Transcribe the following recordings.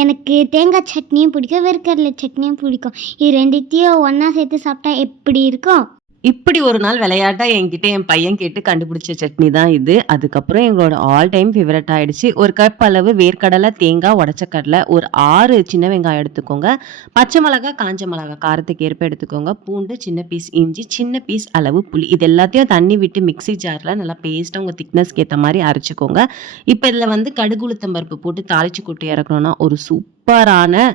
எனக்கு தேங்காய் சட்னியும் பிடிக்கும், வேர்க்கடலை சட்னியும் பிடிக்கும். இது ரெண்டுத்தையும் ஒன்றா சேர்த்து சாப்பிட்டா எப்படி இருக்கும்? இப்படி ஒரு நாள் விளையாட்டா என்கிட்ட என் பையன் கேட்டு கண்டுபிடிச்ச சட்னி தான் இது. அதுக்கப்புறம் எங்களோட ஆல் டைம் ஃபேவரட் ஆயிடுச்சு. 1 கப் அளவு வேர்க்கடலை, தேங்காய், உடைச்ச கடலை, ஒரு 6 சின்ன வெங்காயம் எடுத்துக்கோங்க. பச்சை மிளகாய், காஞ்ச மிளகாய் காரத்துக்கு ஏற்ப எடுத்துக்கோங்க. பூண்டு, சின்ன பீஸ் இஞ்சி, சின்ன பீஸ் அளவு புளி. இது எல்லாத்தையும் தண்ணி விட்டு மிக்ஸி ஜாரில் நல்லா பேஸ்ட்டாக உங்கள் திக்னஸ்க்கு ஏற்ற மாதிரி அரைச்சிக்கோங்க. இப்போ இதில் வந்து கடுகு உளுத்தம் பருப்பு போட்டு தாளிச்சு கொட்டி இறக்கணும்னா ஒரு சூப்பரான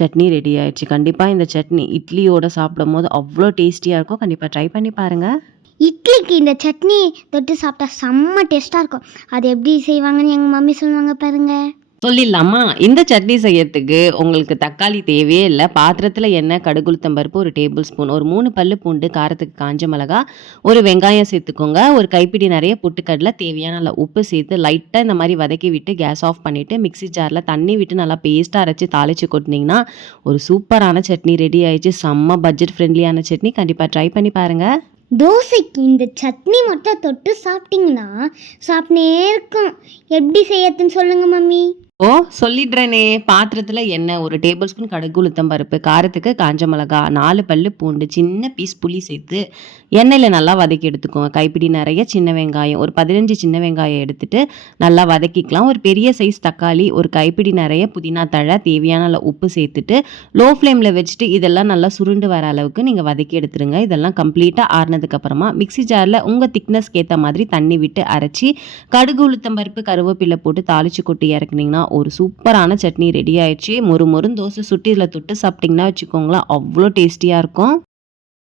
சட்னி ரெடி ஆயிடுச்சு. கண்டிப்பாக இந்த சட்னி இட்லியோட சாப்பிடும்போது அவ்வளோ டேஸ்டியாக இருக்கும். கண்டிப்பாக ட்ரை பண்ணி பாருங்கள். இட்லிக்கு இந்த சட்னி தொட்டு சாப்பிட்டா செம்ம டேஸ்ட்டாக இருக்கும். அது எப்படி செய்வாங்கன்னு எங்கள் மம்மி சொல்லுவாங்க பாருங்க. சொல்லிடலாமா? இந்த சட்னி செய்யறதுக்கு உங்களுக்கு தக்காளி தேவையே இல்லை. பாத்திரத்தில் எண்ணெய், கடுகு உளுத்தம் பருப்பு, ஒரு டேபிள் ஸ்பூன், ஒரு 3 பல்லு பூண்டு, காரத்துக்கு காஞ்ச மிளகா, ஒரு வெங்காயம் சேர்த்துக்கோங்க. ஒரு கைப்பிடி நிறைய பொட்டுக்கடலை, தேவையான நல்லா உப்பு சேர்த்து லைட்டாக இந்த மாதிரி வதக்கி விட்டு கேஸ் ஆஃப் பண்ணிவிட்டு மிக்ஸி ஜாரில் தண்ணி விட்டு நல்லா பேஸ்ட்டாக அரைச்சி தாளித்து கொட்டினீங்கன்னா ஒரு சூப்பரான சட்னி ரெடி ஆயிடுச்சு. செம்ம பட்ஜெட் ஃப்ரெண்ட்லியான சட்னி. கண்டிப்பாக ட்ரை பண்ணி பாருங்கள். தோசைக்கு இந்த சட்னி மட்டும் தொட்டு சாப்பிட்டிங்கன்னா சாப்பிட்டே இருக்கும். எப்படி செய்யறதுன்னு சொல்லுங்க மம்மி. ஓ சொல்லிடுறேனே. பாத்திரத்தில் எண்ணெய், ஒரு டேபிள் ஸ்பூன் கடுகு உளுத்தம் பருப்பு, காரத்துக்கு காஞ்ச மிளகா, 4 பல்லு பூண்டு, சின்ன பீஸ் புளி சேர்த்து எண்ணெயில் நல்லா வதக்கி எடுத்துக்கோங்க. கைப்பிடி நிறைய சின்ன வெங்காயம், ஒரு 15 சின்ன வெங்காயம் எடுத்துட்டு நல்லா வதக்கிக்கலாம். ஒரு பெரிய சைஸ் தக்காளி, ஒரு கைப்பிடி நிறைய புதினா தழை, தேவையான நல்லா உப்பு சேர்த்துட்டு லோ ஃப்ளேமில் வச்சுட்டு இதெல்லாம் நல்லா சுருண்டு வர அளவுக்கு நீங்கள் வதக்கி எடுத்துருங்க. இதெல்லாம் கம்ப்ளீட்டாக ஆறுனதுக்கு அப்புறமா மிக்ஸி ஜாரில் உங்கள் திக்னஸ்க்கு ஏற்ற மாதிரி தண்ணி விட்டு அரைச்சி கடுகு உளுத்தம் பருப்பு, கருவேப்பிலை போட்டு தாளிச்சு கொட்டி இறக்குனீங்கன்னா ஒரு சூப்பரான சட்னி ரெடி ஆயிடுச்சு. மொறு மொறுன்னு தோசை சுட்டு இதில் தொட்டு சாப்பிட்டிங்கன்னா வச்சுக்கோங்களேன், அவ்வளோ டேஸ்டியாக இருக்கும்.